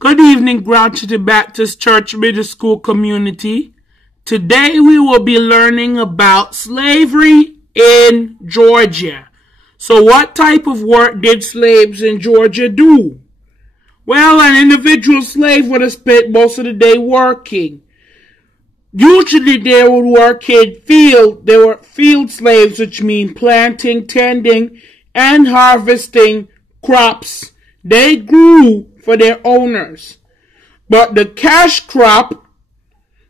Good evening, Grouch Baptist Church Middle School community. Today we will be learning about slavery in Georgia. So what type of work did slaves in Georgia do? Well, an individual slave would have spent most of the day working. Usually they would work in field. They were field slaves, which mean planting, tending, and harvesting crops they grew for their owners. But the cash crop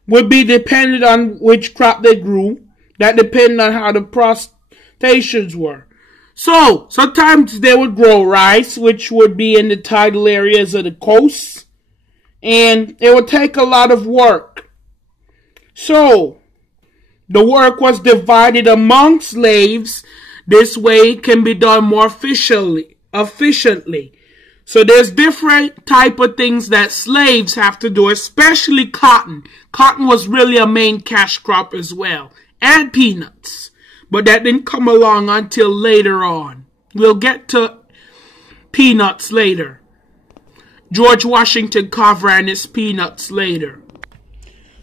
would be dependent on which crop they grew. That depended on how the plantations were. So, sometimes they would grow rice, which would be in the tidal areas of the coast. And it would take a lot of work. So, the work was divided among slaves. This way it can be done more efficiently. So there's different type of things that slaves have to do, especially cotton. Cotton was really a main cash crop as well, and peanuts. But that didn't come along until later on. We'll get to peanuts later. George Washington Carver and his peanuts later.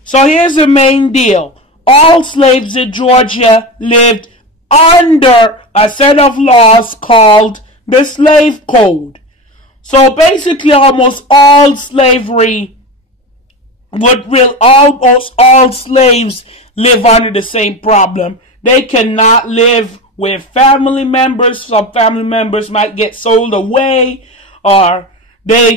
So here's the main deal. All slaves in Georgia lived under a set of laws called the Slave Code. So basically almost all slaves live under the same problem. They cannot live with family members. Some family members might get sold away, or their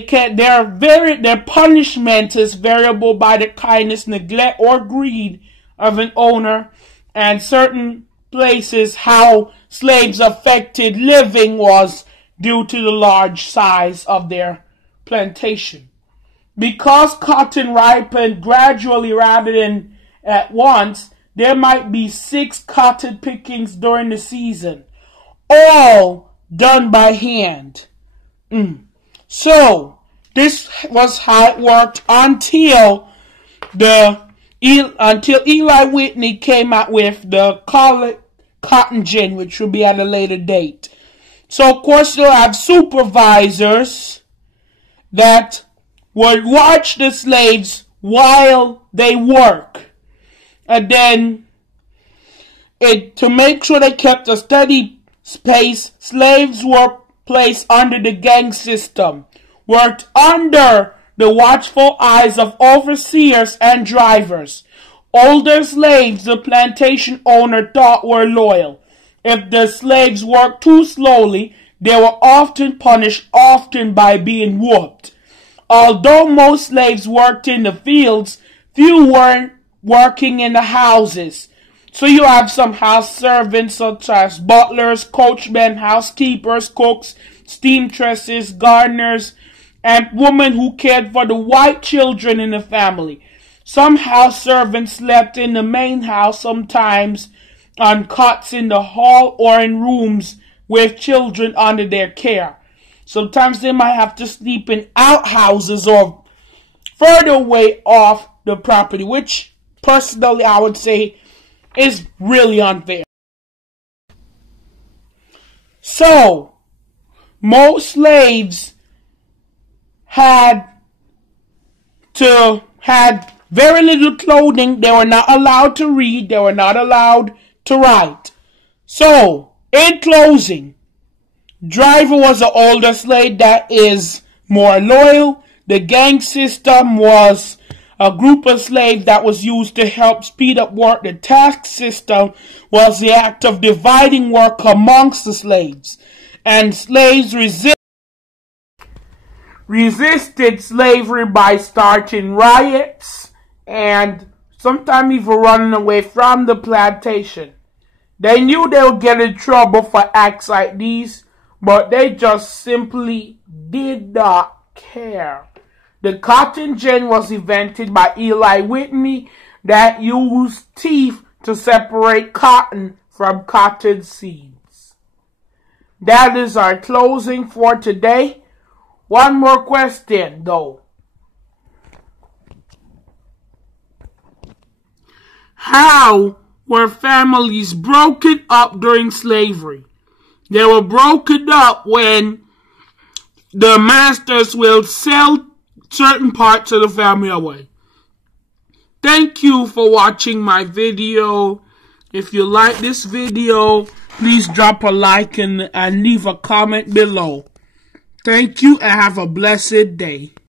punishment is variable by the kindness, neglect, or greed of an owner. And certain places how slaves affected living was due to the large size of their plantation. Because cotton ripened gradually rather than at once, there might be 6 cotton pickings during the season, all done by hand. So, this was how it worked until Eli Whitney came out with the cotton gin, which will be at a later date. So, of course, you'll have supervisors that would watch the slaves while they work. And then, to make sure they kept a steady pace, slaves were placed under the gang system, worked under the watchful eyes of overseers and drivers. Older slaves the plantation owner thought were loyal. If the slaves worked too slowly, they were often punished, often by being whooped. Although most slaves worked in the fields, few weren't working in the houses. So you have some house servants such as butlers, coachmen, housekeepers, cooks, seamstresses, gardeners, and women who cared for the white children in the family. Some house servants slept in the main house, sometimes on cots in the hall or in rooms with children under their care. Sometimes they might have to sleep in outhouses or further away off the property, which personally I would say is really unfair. So, most slaves had very little clothing. They were not allowed to read. They were not allowed to write. So, in closing, driver was the older slave that is more loyal. The gang system was a group of slaves that was used to help speed up work. The task system was the act of dividing work amongst the slaves. And slaves resisted slavery by starting riots and sometimes even running away from the plantation. They knew they would get in trouble for acts like these, but they just simply did not care. The cotton gin was invented by Eli Whitney that used teeth to separate cotton from cotton seeds. That is our closing for today. One more question though. How were families broken up during slavery? They were broken up when the masters will sell certain parts of the family away. Thank you for watching my video. If you like this video, please drop a like and leave a comment below. Thank you and have a blessed day.